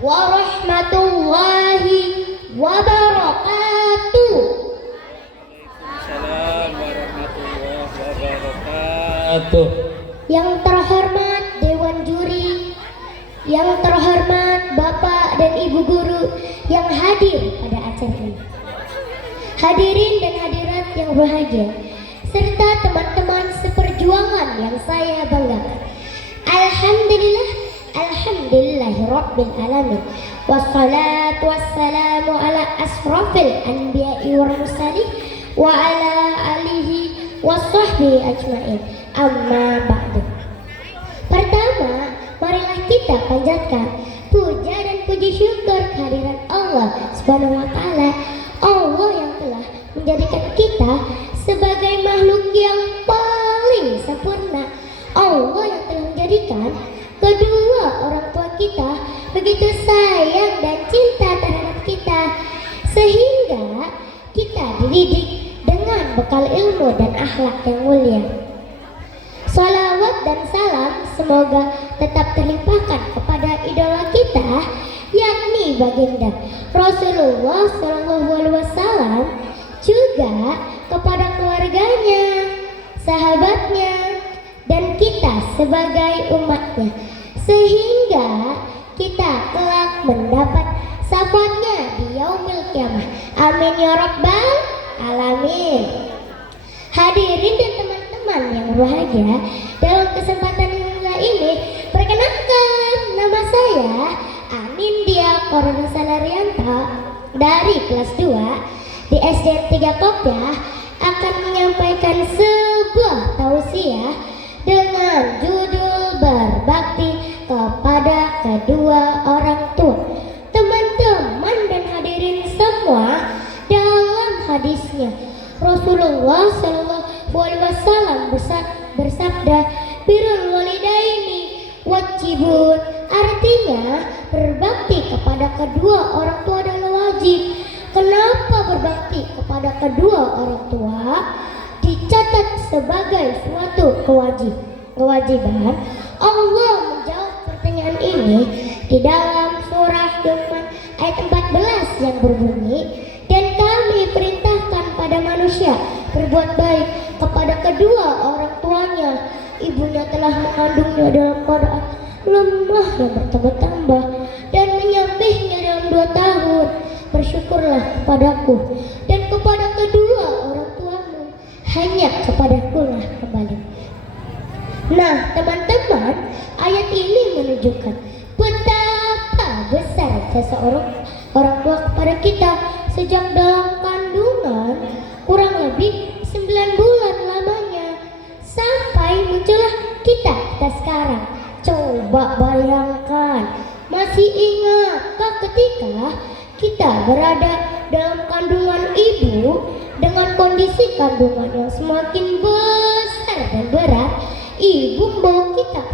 warahmatullahi wabarakatuh. Waalaikumsalam warahmatullahi wabarakatuh. Yang terhormat Dewan Juri, yang terhormat Bapak dan Ibu Guru yang hadir pada acara ini, hadirin dan hadirat yang berbahagia, serta teman-teman seperjuangan yang saya banggakan. Alhamdulillah, alhamdulillahirabbil alamin. Wassalatu wassalamu ala asrafil anbiya'i wal mursalin wa ala alihi washabbihi ajmain. Amma ba'du. Pertama, marilah kita panjatkan puja dan puji syukur kehadiran Allah Subhanahu wa taala. Allah yang telah menjadikan kita sebagai makhluk yang paling sempurna. Allah yang telah menjadikan kedua orang tua kita begitu sayang dan cinta terhadap kita, sehingga kita dididik dengan bekal ilmu dan akhlak yang mulia. Salawat dan salam semoga tetap terlimpahkan kepada idola kita, yakni baginda Rasulullah SAW, juga kepada keluarganya, sahabatnya, dan kita sebagai umatnya, sehingga kita kelak mendapat syafaatnya di yaumil kiamah. Amin ya rabbal alamin. Hadirin dan teman-teman yang berbahagia, dalam kesempatan yang mulia ini, perkenalkan, nama saya Anindya Korona Salarianto dari kelas 2 di SD 3 Kopiah akan menyampaikan sebuah tausiah dengan judul berbakti kepada kedua orang tua. Teman-teman dan hadirin semua, dalam hadisnya Rasulullah SAW bersabda, birrul walidaini wajibun, artinya berbakti kepada kedua orang tua adalah wajib. Kenapa berbakti kepada kedua orang tua dicatat sebagai suatu kewajiban? Allah menjawab pertanyaan ini di dalam surah Luqman ayat 14 yang berbunyi, dan kami perintahkan pada manusia berbuat baik kepada kedua orang tuanya. Ibunya telah mengandungnya dalam keadaan lemah yang bertambah-tambah dan menyapihnya dalam 2 tahun. Bersyukurlah kepadaku dan kepada kedua orang tuamu, hanya kepadakulah kembali. Nah teman-teman, ayat ini menunjukkan betapa besar jasa orang tua kepada kita sejak dalam kandungan kurang lebih 9 bulan lamanya sampai muncullah kita sekarang. Coba bayangkan, masih ingatkah ketika kita berada dalam kandungan ibu dengan kondisi kandungan yang semakin besar dan berat? Ibu membawa kita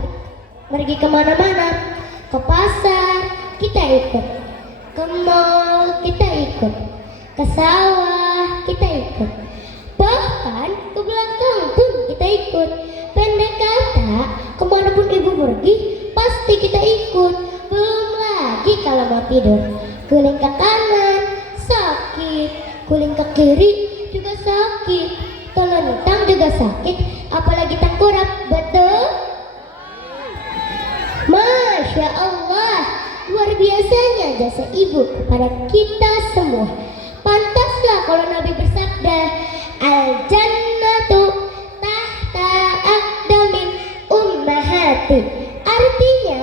pergi kemana-mana, ke pasar kita ikut, ke mall kita ikut, ke sawah kita ikut, bahkan ke belakang pun kita ikut. Pendek kata, kemanapun ibu pergi pasti kita ikut. Belum lagi kalau mau tidur, guling ke kanan sakit, guling ke kiri juga sakit, telentang juga sakit, apalagi tengkurap. Betul? Masya Allah, luar biasanya jasa ibu kepada kita semua. Pantaslah kalau Nabi bersabda, al jannatu tahta aqdamin ummahati, artinya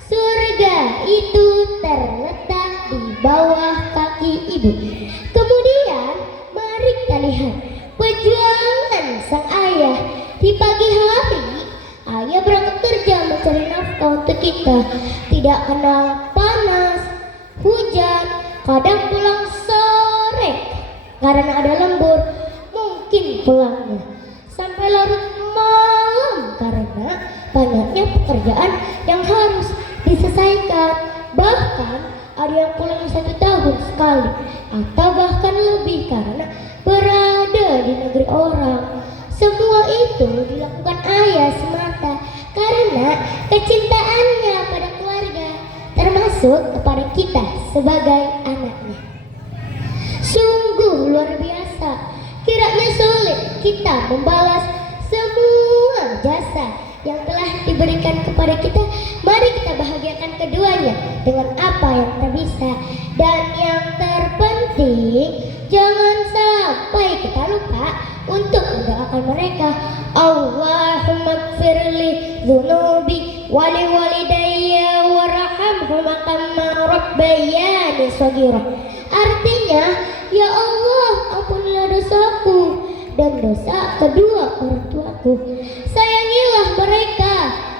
surga itu terletak di bawah kaki ibu. Kemudian mari kita lihat perjuangan sang ayah. Di pagi hari ayah berangkat kerja mencari nafkah untuk kita, tidak kenal panas, hujan, kadang pulang sore karena ada lembur, mungkin pulangnya sampai larut malam karena banyaknya pekerjaan yang harus diselesaikan. Bahkan ada yang pulang 1 tahun sekali atau bahkan lebih karena berada di negeri orang. Semua itu dilakukan ayah semata karena kecintaannya pada keluarga, termasuk termasuk kepada kita sebagai anaknya. Sungguh luar biasa, kiranya sulit kita membalas semua jasa yang telah diberikan kepada kita. Mari kita bahagiakan keduanya dengan apa yang kita bisa. Dan yang terpenting, jangan sampai kita lupa untuk mendoakan mereka. Allahumma gfirli dzunubi wali walidayya warhamhuma kama rabbayani shaghira. Artinya, ya Allah, ampunilah dosaku dan dosa kedua orang tuaku. Sayangilah mereka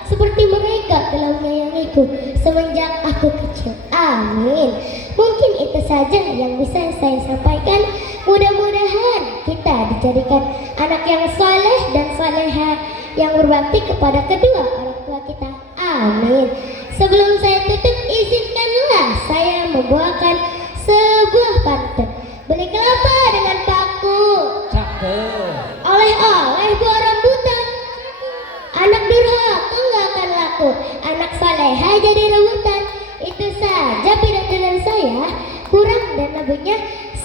seperti mereka telah menyayangiku semenjak aku kecil. Amin. Mungkin itu saja yang bisa saya sampaikan. Mudah-mudahan kita dijadikan anak yang saleh dan saleha yang berbakti kepada kedua orang tua kita. Amin. Sebelum saya tutup, izinkanlah saya membawakan sebuah pantun. Beli kelapa dengan paku, Cakep. oleh-oleh buah rambutan. Anak durhaka nggak akan laku, anak saleha jadi rebutan. Itu saja pidato dari saya. Kurang dan lebihnya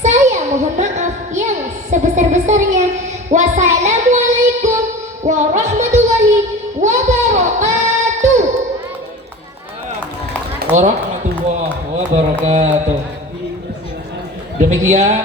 saya mohon maaf yang sebesar-besarnya. Wassalamualaikum warahmatullahi wabarakatuh. Warahmatullahi wabarakatuh. Demikian